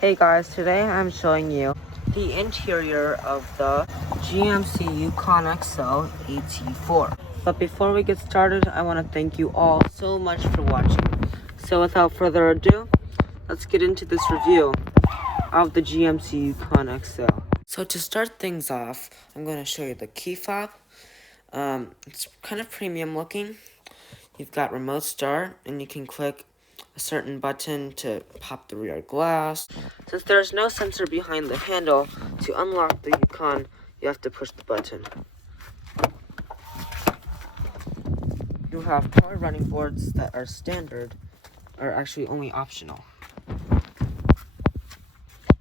Hey guys, today I'm showing you the interior of the GMC Yukon XL AT4. But before we get started, I want to thank you all so much for watching. So without further ado, let's get into this review of the GMC Yukon XL. So to start things off, I'm going to show you the key fob. It's kind of premium looking. You've got remote start, and you can click a certain button to pop the rear glass. Since there's no sensor behind the handle, to unlock the Yukon, you have to push the button. You have power running boards that are standard, are actually only optional.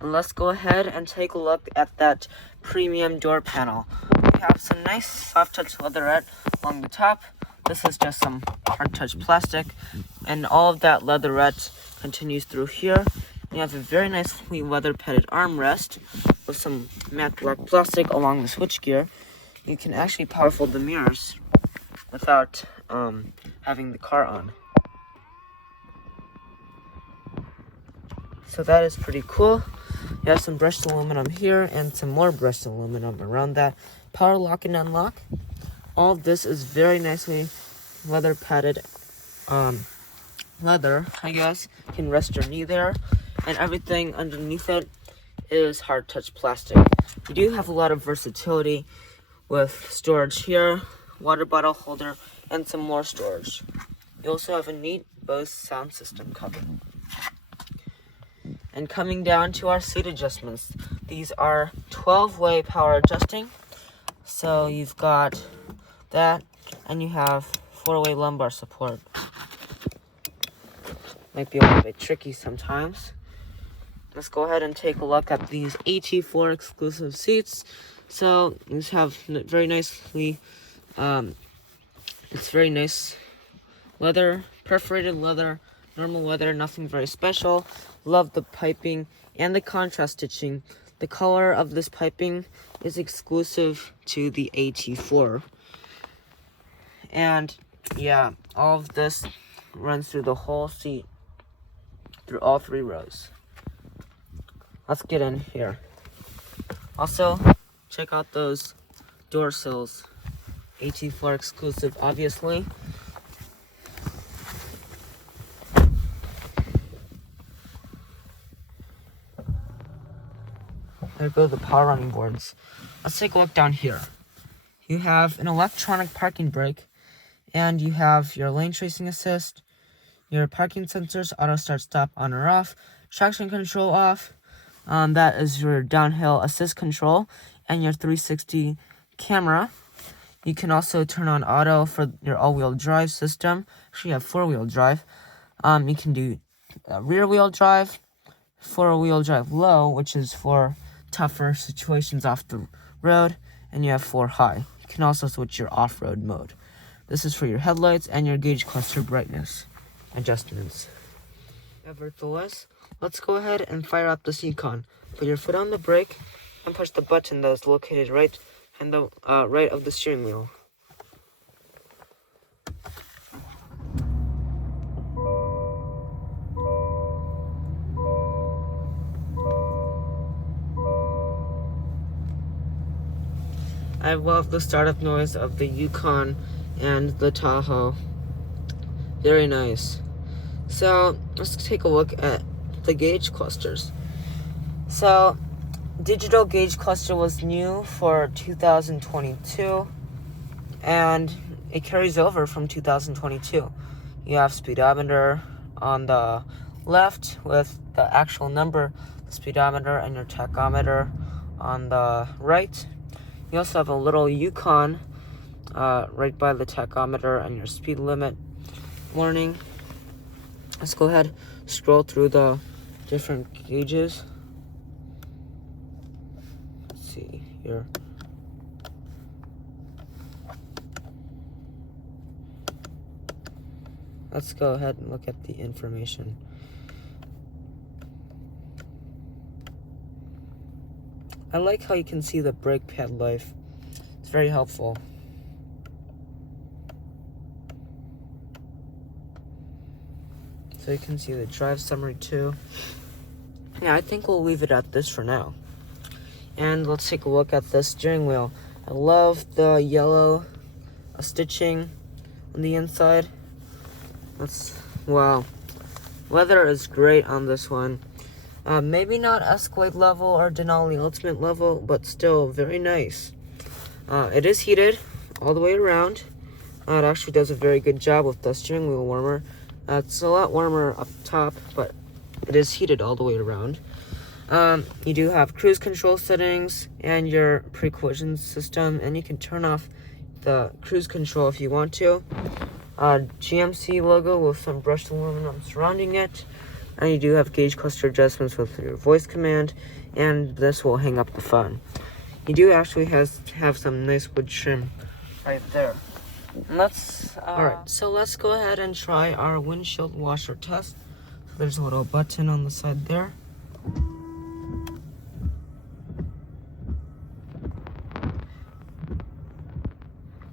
And let's go ahead and take a look at that premium door panel. We have some nice soft touch leatherette along the top. This is just some hard touch plastic, and all of that leatherette continues through here. You have a very nicely leather padded armrest with some matte black plastic along the switchgear. You can actually power fold the mirrors without having the car on. So that is pretty cool. You have some brushed aluminum here and some more brushed aluminum around that. Power lock and unlock. All of this is very nicely leather padded leather, I guess. You can rest your knee there. And everything underneath it is hard touch plastic. You do have a lot of versatility with storage here, water bottle holder, and some more storage. You also have a neat Bose sound system cover. And coming down to our seat adjustments, these are 12-way power adjusting. So you've got that, and you have 4-way lumbar support. Might be a little bit tricky sometimes. Let's go ahead and take a look at these AT4 exclusive seats. So these have very nicely, it's very nice leather, perforated leather, normal leather, nothing very special. Love the piping and the contrast stitching. The color of this piping is exclusive to the AT4. And yeah, all of this runs through the whole seat, through all 3 rows. Let's get in here. Also, check out those door sills. AT4 exclusive, obviously. There go the power running boards. Let's take a look down here. You have an electronic parking brake, and you have your lane tracing assist, your parking sensors, auto start stop on or off, traction control off. That is your downhill assist control and your 360 camera. You can also turn on auto for your all-wheel drive system. Actually, you have 4-wheel drive. You can do rear-wheel drive, 4-wheel drive low, which is for tougher situations off the road, and you have 4 high. You can also switch your off-road mode. This is for your headlights and your gauge cluster brightness adjustments. Nevertheless, let's go ahead and fire up this Yukon. Put your foot on the brake and push the button that is located right on the right of the steering wheel. I love the startup noise of the Yukon and the Tahoe. Very nice. So let's take a look at the gauge clusters. So digital gauge cluster was new for 2022, and it carries over from 2022. You have speedometer on the left with the actual number, the speedometer, and your tachometer on the right. You also have a little Yukon right by the tachometer and your speed limit warning. Let's go ahead, scroll through the different gauges. Let's see here. Let's go ahead and look at the information. I like how you can see the brake pad life. It's very helpful. So you can see the drive summary too. yeah, I think we'll leave it at this for now. And let's take a look at the steering wheel. I love the yellow stitching on the inside. Wow. Leather is great on this one. Maybe not Escalade level or Denali Ultimate level, but still very nice. It is heated all the way around. It actually does a very good job with the steering wheel warmer. It's a lot warmer up top, but it is heated all the way around. You do have cruise control settings and your pre-collision system, and you can turn off the cruise control if you want to. GMC logo with some brushed aluminum surrounding it, and you do have gauge cluster adjustments with your voice command, and this will hang up the phone. You do actually have some nice wood trim right there. Alright, so let's go ahead and try our windshield washer test. So there's a little button on the side there.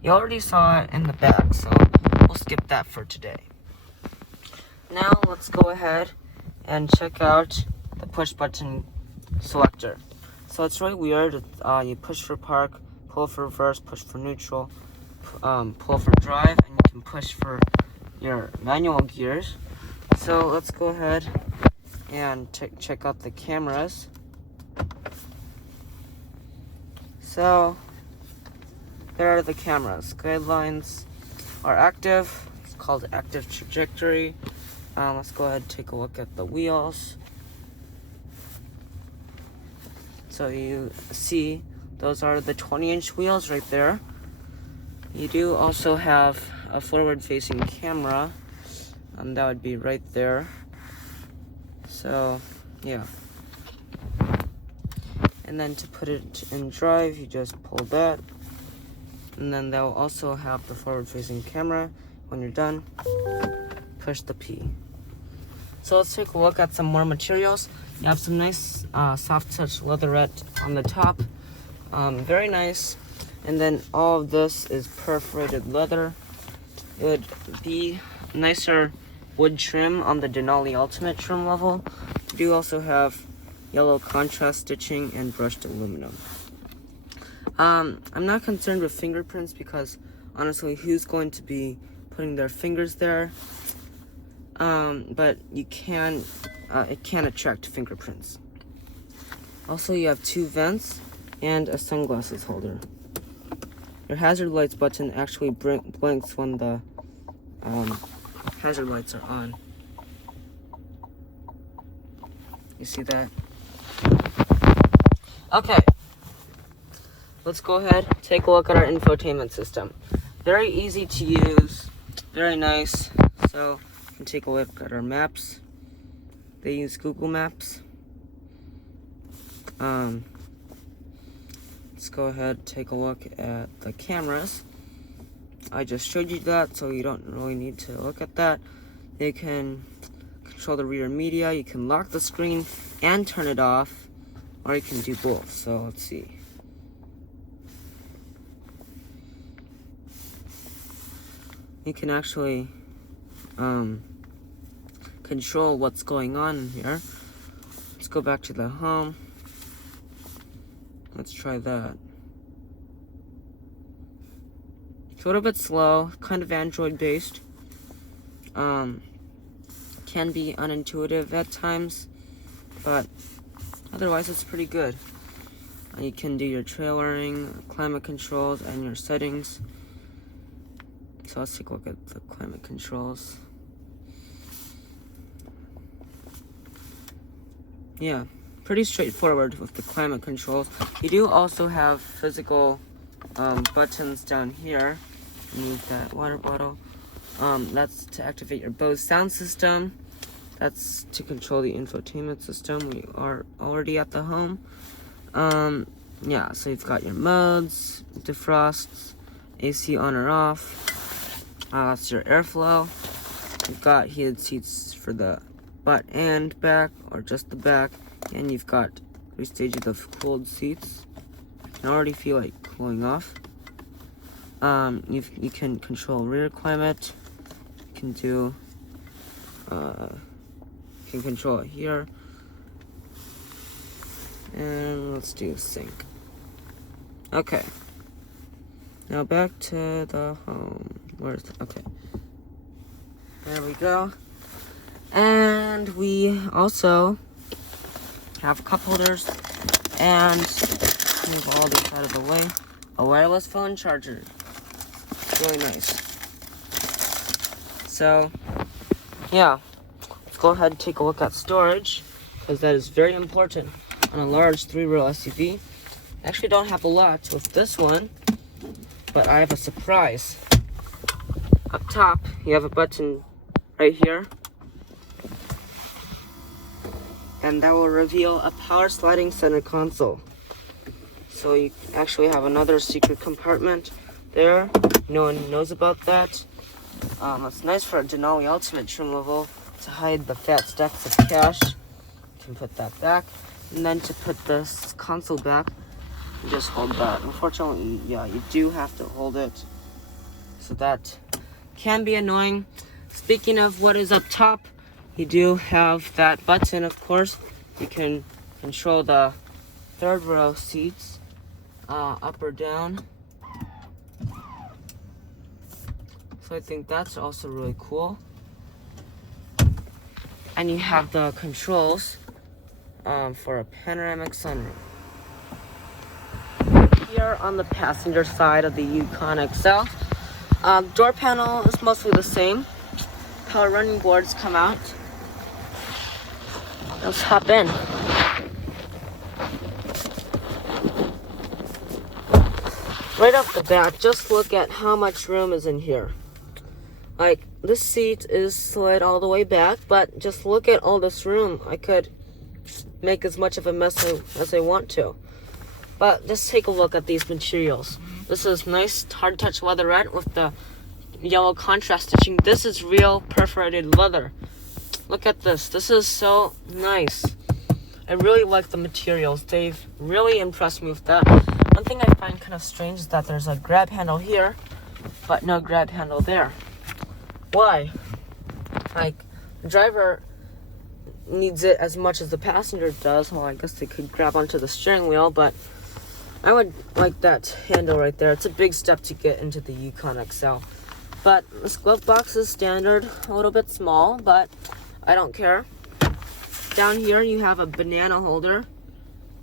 You already saw it in the back, so we'll skip that for today. Now let's go ahead and check out the push button selector. So it's really weird. You push for park, pull for reverse, push for neutral, pull for drive, and you can push for your manual gears. So let's go ahead and check out the cameras. So there are the cameras. Guidelines are active. It's called active trajectory. Let's go ahead and take a look at the wheels. So you see those are the 20-inch wheels right there. You do also have a forward-facing camera. That would be right there. So yeah. And then to put it in drive, you just pull that. And then they'll also have the forward-facing camera. When you're done, push the P. So let's take a look at some more materials. You have some nice soft touch leatherette on the top. Very nice. And then all of this is perforated leather. It would be nicer wood trim on the Denali Ultimate trim level. You do also have yellow contrast stitching and brushed aluminum. I'm not concerned with fingerprints because honestly, who's going to be putting their fingers there? But you can, it can attract fingerprints. Also, you have 2 vents and a sunglasses holder. Your hazard lights button actually blinks when the hazard lights are on. You see that? Okay. Let's go ahead, take a look at our infotainment system. Very easy to use, very nice. So you can take a look at our maps. They use Google Maps. Let's go ahead and take a look at the cameras. I just showed you that, so you don't really need to look at that. You can control the rear media, you can lock the screen and turn it off, or you can do both. So let's see. You can actually control what's going on in here. Let's go back to the home. Let's try that. It's a little bit slow, kind of Android based. Can be unintuitive at times, but otherwise it's pretty good. You can do your trailering, climate controls, and your settings. So let's take a look at the climate controls. Yeah, pretty straightforward with the climate controls. You do also have physical buttons down here beneath that water bottle. That's to activate your Bose sound system. That's to control the infotainment system. We are already at the home. Yeah, so you've got your modes, defrosts, AC on or off. That's your airflow. You've got heated seats for the butt and back, or just the back. And you've got 3 stages of cooled seats. You can already feel it cooling off. You can control rear climate. You can do, you can control it here. And let's do sync. Okay. Now back to the home. Okay. There we go. And we also have cup holders, and move all this out of the way. A wireless phone charger. Really nice. So, yeah. Let's go ahead and take a look at storage, because that is very important on a large 3-row SUV. I actually don't have a lot with this one, but I have a surprise. Up top, you have a button right here, and that will reveal a power sliding center console. So you actually have another secret compartment there. No one knows about that. It's nice for a Denali Ultimate trim level to hide the fat stacks of cash. You can put that back, and then to put this console back, you just hold that. Unfortunately, yeah, you do have to hold it, so that can be annoying. Speaking of what is up top, you do have that button, of course. You can control the 3rd row seats, up or down. So I think that's also really cool. And you have the controls for a panoramic sunroof. Here on the passenger side of the Yukon XL, door panel is mostly the same. Power running boards come out. Let's hop in. Right off the bat, just look at how much room is in here. Like, this seat is slid all the way back, but just look at all this room. I could make as much of a mess as I want to. But just take a look at these materials. This is nice hard touch leatherette with the yellow contrast stitching. This is real perforated leather. Look at this. This is so nice. I really like the materials. They've really impressed me with that. One thing I find kind of strange is that there's a grab handle here, but no grab handle there. Why? Like, the driver needs it as much as the passenger does. Well, I guess they could grab onto the steering wheel, but I would like that handle right there. It's a big step to get into the Yukon XL. But this glove box is standard, a little bit small, but I don't care. Down here you have a banana holder.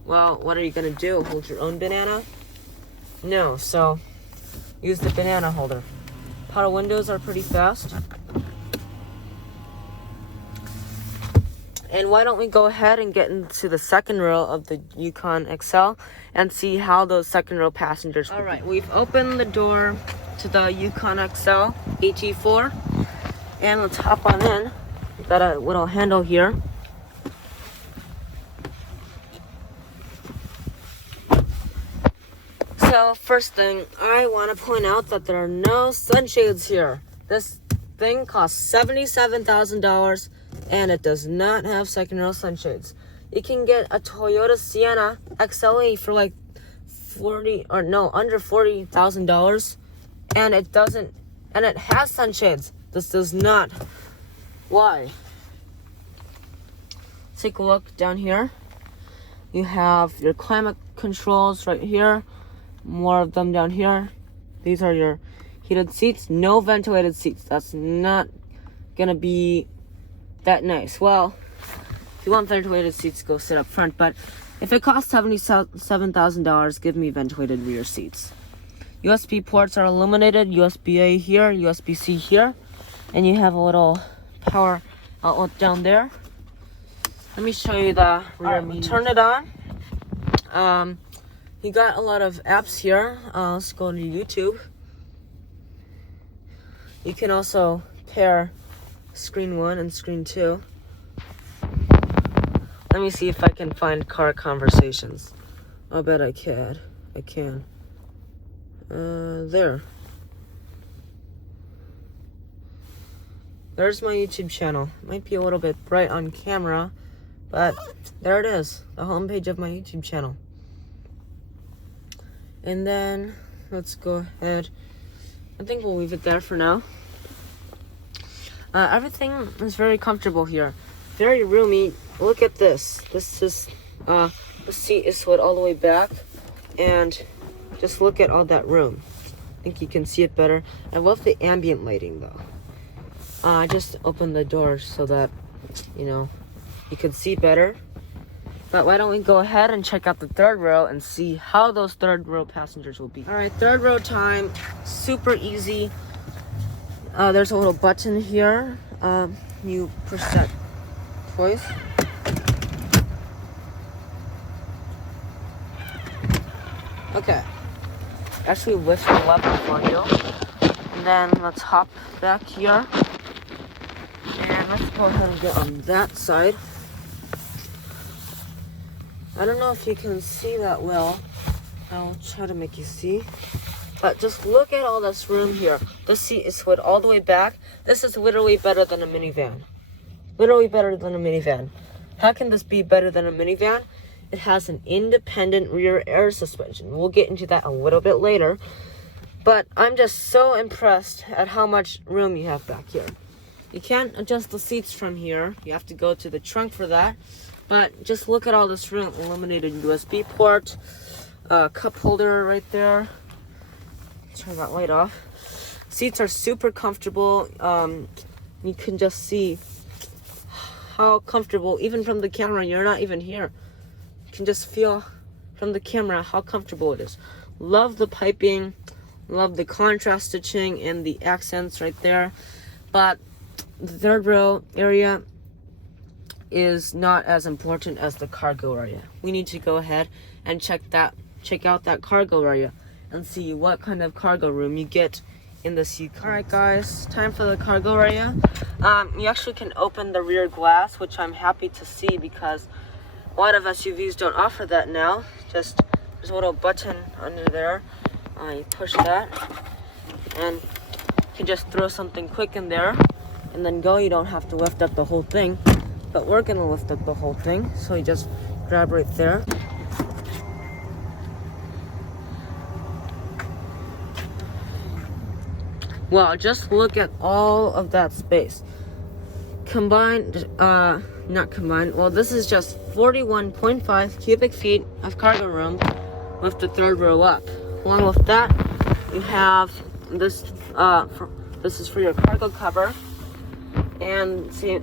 Well, what are you gonna do? Hold your own banana? No, so use the banana holder. Power windows are pretty fast. And why don't we go ahead and get into the 2nd row of the Yukon XL and see how those 2nd row passengers. All right, we've opened the door to the Yukon XL AT4, and let's hop on in. We've got a little handle here. So first thing, I want to point out that there are no sunshades here. This thing costs $77,000, and it does not have 2nd row sunshades. You can get a Toyota Sienna XLE for like under $40,000, and it doesn't, and it has sunshades. This does not. Why? Take a look down here. You have your climate controls right here. More of them down here. These are your heated seats. No ventilated seats. That's not gonna be that nice. Well, if you want ventilated seats, go sit up front. But if it costs $77,000, give me ventilated rear seats. USB ports are illuminated. USB-A here, USB-C here. And you have a little power outlet down there. Let me show you the rear mirror. Turn it on. You got a lot of apps here. Let's go to YouTube. You can also pair screen 1 and screen 2. Let me see if I can find car conversations. I'll bet I can. There. There's my YouTube channel. Might be a little bit bright on camera, but there it is. The homepage of my YouTube channel. And then, let's go ahead. I think we'll leave it there for now. Everything is very comfortable here. Very roomy. Look at this. This is The seat is slid all the way back, and just look at all that room. I think you can see it better. I love the ambient lighting though. I just opened the doors so that, you know, you could see better. But why don't we go ahead and check out the third row and see how those third row passengers will be. All right, third row time, super easy. There's a little button here. You push that twice. Okay, actually lift the level for you. And then let's hop back here. And let's go ahead and get on that side. I don't know if you can see that well. I'll try to make you see. But just look at all this room here. This seat is slid all the way back. This is literally better than a minivan. Literally better than a minivan. How can this be better than a minivan? It has an independent rear air suspension. We'll get into that a little bit later. But I'm just so impressed at how much room you have back here. You can't adjust the seats from here. You have to go to the trunk for that. But just look at all this room. Illuminated USB port, cup holder right there. Turn that light off. Seats are super comfortable. You can just see how comfortable, even from the camera, you're not even here. You can just feel from the camera how comfortable it is. Love the piping, love the contrast stitching and the accents right there. But the third row area is not as important as the cargo area. We need to go ahead and check out that cargo area and see what kind of cargo room you get in this Yukon. Alright guys, time for the cargo area. You actually can open the rear glass, which I'm happy to see because a lot of SUVs don't offer that now. There's a little button under there. You push that and you can just throw something quick in there and then go. You don't have to lift up the whole thing, but we're gonna lift up the whole thing. So you just grab right there. Wow, just look at all of that space. Not combined, well, this is just 41.5 cubic feet of cargo room with the third row up. Along with that, you have this, this is for your cargo cover. And see,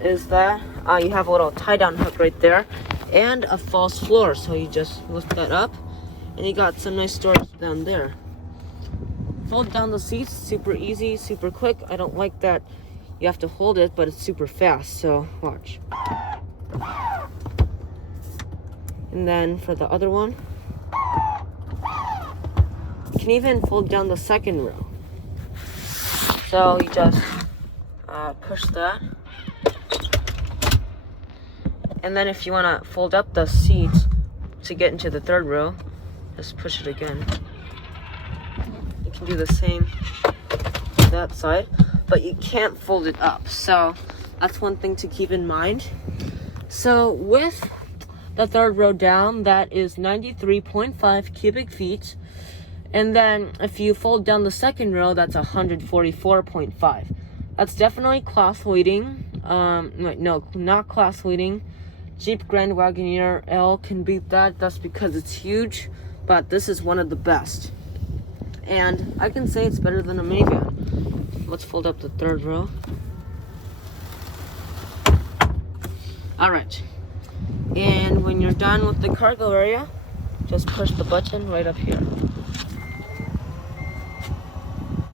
is that, you have a little tie-down hook right there and a false floor. So you just lift that up and you got some nice storage down there. Fold down the seats, super easy, super quick. I don't like that you have to hold it, but it's super fast, so watch. And then for the other one, you can even fold down the second row. So you just push that. And then if you want to fold up the seat to get into the third row, just push it again. You can do the same to that side, but you can't fold it up. So that's one thing to keep in mind. So with the third row down, that is 93.5 cubic feet. And then if you fold down the second row, that's 144.5. That's definitely class leading. No, not class leading. Jeep Grand Wagoneer L can beat that. That's because it's huge, but this is one of the best. And I can say it's better than a minivan. Let's fold up the third row. All right. And when you're done with the cargo area, just push the button right up here.